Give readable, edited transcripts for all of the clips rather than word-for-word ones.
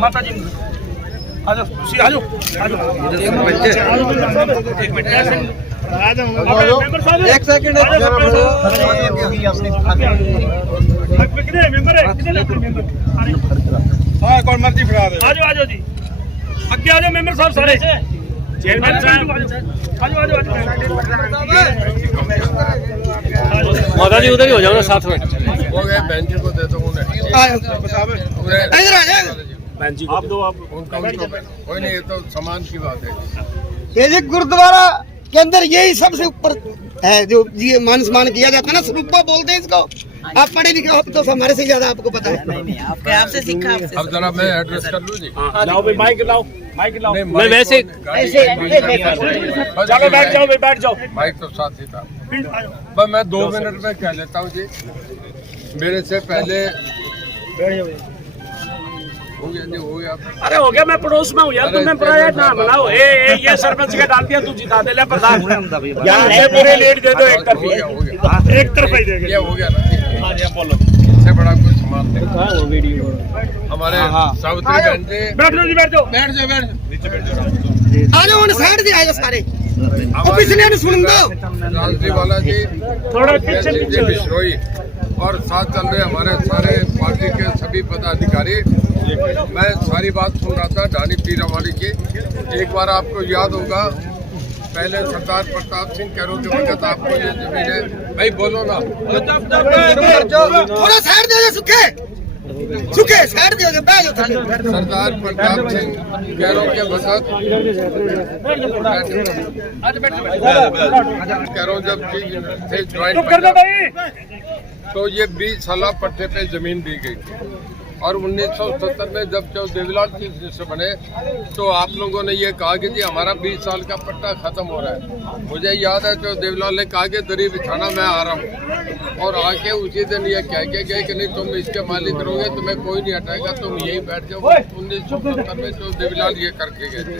माता जी एक सेकंड कौन मर्जी फिरा दे। आज जी अगे आ जाओ मेंबर साहब सारे चेयरमैन साहब माता जी उधर ही हो जाओ ना साथ में। हो गए बहन जी को दे दो उन्हें। इधर आ जाए बहन जी आप दो आप उनको कोई नहीं, ये तो सम्मान की बात है। ये जी गुरुद्वारा के अंदर यही सबसे ऊपर है जो ये मान सम्मान किया जाता है ना, स्वरूपा बोलते हैं इसको। आप पढ़े लिखे हो तो हमारे से ज्यादा आपको पता है। आपसे सीखा आपसे। अब जरा मैं एड्रेस कर लूँ जी। लाओ भाई माइक लाओ माइक लाओ। मैं वैसे चलो बैठ जाओ भाई बैठ जाओ। माइक तो साथ ही था। बस मैं 2 मिनट में कह लेता हूँ जी। मेरे से पहले हो गया जी, हो गया। अरे हो गया, मैं पड़ोस में हूँ यार। तुमने पढ़ाया ना बनाओ। ये सरपंच का डाल दिया, तू जिता दे ले प्रधान। यहाँ से पूरे लीड दे दो एक तरफ। एक तरफ ही देंगे। ये हो गया ना। बोलो इससे बड़ा कोई सामान नहीं। हमारे सावित्री बहन जी। बैठ जाओ जी बैठ जाओ। बैठ जाओ बैठ जाओ। आ जाओ साइड से आएगा सारे पिछले ने सुन दो। राजश्री वाला जी थोड़ा पीछे जी बिश्नोई और साथ चल रहे हमारे सारे पार्टी के सभी पदाधिकारी। मैं सारी बात सुन रहा था ढानी पीरा वाली की। एक बार आपको याद होगा पहले सरदार प्रताप सिंह कैरों के वक्त आपको ये जमीन है। भाई बोलो ना। थोड़ा साइड दे सुखे सुखे साइड दे सरदार प्रताप सिंह कैरों के वक्त कैरों जब थे ज्वाइंट तो ये 20 साल पट्टे पे जमीन दी गई थी। और 1970 में जब देवीलाल चीफ मिनिस्टर बने तो आप लोगों ने ये कहा कि जी हमारा 20 साल का पट्टा खत्म हो रहा है। मुझे याद है देवीलाल ने कहा कि दरी बिछाना मैं आ रहा हूँ, और आके उसी दिन ये कह के गए कि नहीं तुम इसके मालिक रहोगे, तुम्हें कोई नहीं हटाएगा, तुम यहीं बैठ जाओ। 1970 में देवीलाल ये करके गए थे।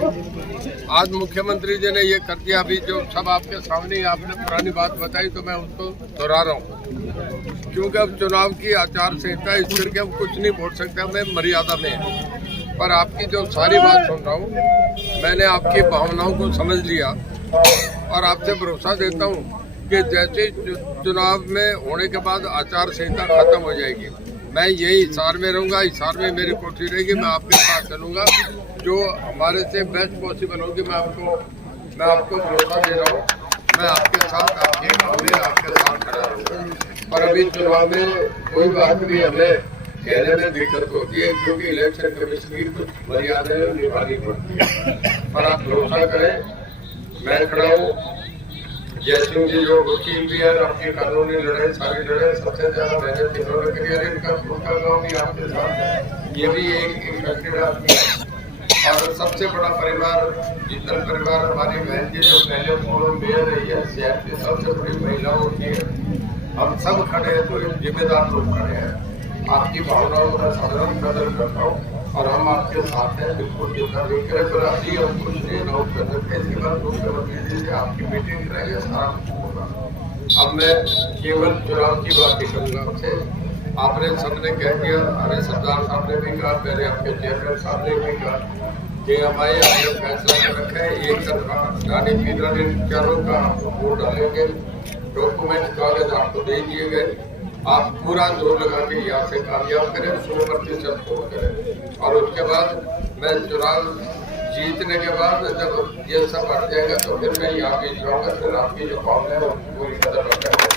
आज मुख्यमंत्री जी ने ये कर दिया। अभी जो सब आपके सामने आपने पुरानी बात बताई तो मैं उसको दोहरा रहा हूँ, क्योंकि अब चुनाव की आचार संहिता इस करके हम कुछ नहीं बोल सकते, हमें मर्यादा में है। पर आपकी जो सारी बात सुन रहा हूँ, मैंने आपकी भावनाओं को समझ लिया और आपसे भरोसा देता हूँ कि जैसे चुनाव में होने के बाद आचार संहिता खत्म हो जाएगी, मैं यही हिसार में रहूँगा, हिसार में मेरी कोठी रहेगी, मैं आपके साथ चलूँगा। जो हमारे से बेस्ट पॉसिबल होगी मैं आपको भरोसा दे रहा हूँ। मैं आपके साथ आपके साथ खड़ा रहूँगा। और अभी चुनाव में कोई बात भी हमें कहने में दिक्कत होती है, क्योंकि इलेक्शन कमीशन की कुछ मर्यादाएं निभानी पड़ती है। पर आप भरोसा करें, मैं खड़ा हूँ। जयसिंह जी जो वकील भी है, अपनी कानूनी लड़ाई सारी लड़ाई सबसे ज्यादा मेहनत इन्होंने करी है। इनका छोटा गाँव भी आपके साथ है, ये भी एक इफेक्टेड आदमी है। और सबसे बड़ा परिवार जितना परिवार हमारी बहन जी जो पहले पूर्व मेयर रही है, शहर की सबसे बड़ी महिला होती है। हम सब खड़े हैं तो एक जिम्मेदार लोग खड़े हैं। आपकी भावनाओं का साधारण कदर करता हूँ और हम आपके साथ हैं, बिल्कुल चिंता नहीं करें। पर अभी हम कुछ नहीं अनाउंस कर सकते, इसके बाद मुख्यमंत्री जी से आपकी मीटिंग कराइए, सारा कुछ होगा। अब मैं केवल चुनाव की बात ही करूँगा आपसे। आपने सबने कह दिया, हमारे सरदार साहब ने भी कहा, पहले आपके चेयरमैन साहब ने भी कहा कि हमारे आपने फैसला कर रखा है एक तरफा ढानी पीरा चारों का वोट डालेंगे। डॉक्यूमेंट कागज आपको दे दिए गए, आप पूरा जोर लगा के यहाँ से कामयाब करें, 100% वोट करें। और उसके बाद मैं चुनाव जीतने के बाद जब ये सब हट जाएगा तो फिर मैं यहाँ भी जाऊँगा। फिर आपकी जो भावना है वो पूरी कदर रखेंगे।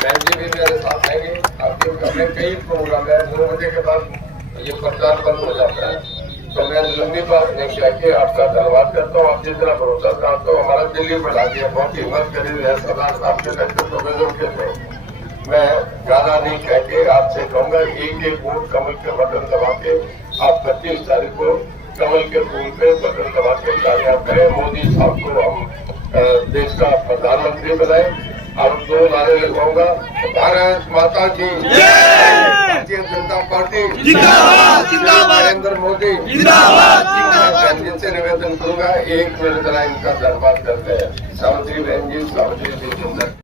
बहन जी भी मेरे साथ आएंगे। आपके अपने कई प्रोग्राम है, 2 बजे के बाद ये प्रचार बंद हो जाता है, तो मैं लंबी बात नहीं कह के आपका धन्यवाद करता हूँ। आप जितना भरोसा करते हो हमारा दिल्ली बढ़ा दिया, बहुत हिम्मत करी है सरदार साहब के नेतृत्व के थे। मैं ज्यादा नहीं कह के आपसे कहूँगा, एक वोट कमल के बटन दबा के आप 25 तारीख को कमल के फूल पे बटन दबा के कामयाब करें। मोदी साहब को हम देश का प्रधानमंत्री बनाए। अब 2 नारे लगवाऊंगा, भारत माता की भारतीय जनता पार्टी नरेंद्र मोदी जिंदाबाद। से निवेदन करूंगा, 1 मिनट जरा इनका धन्यवाद करते हैं। सावित्री बहन जी, सावित्री जी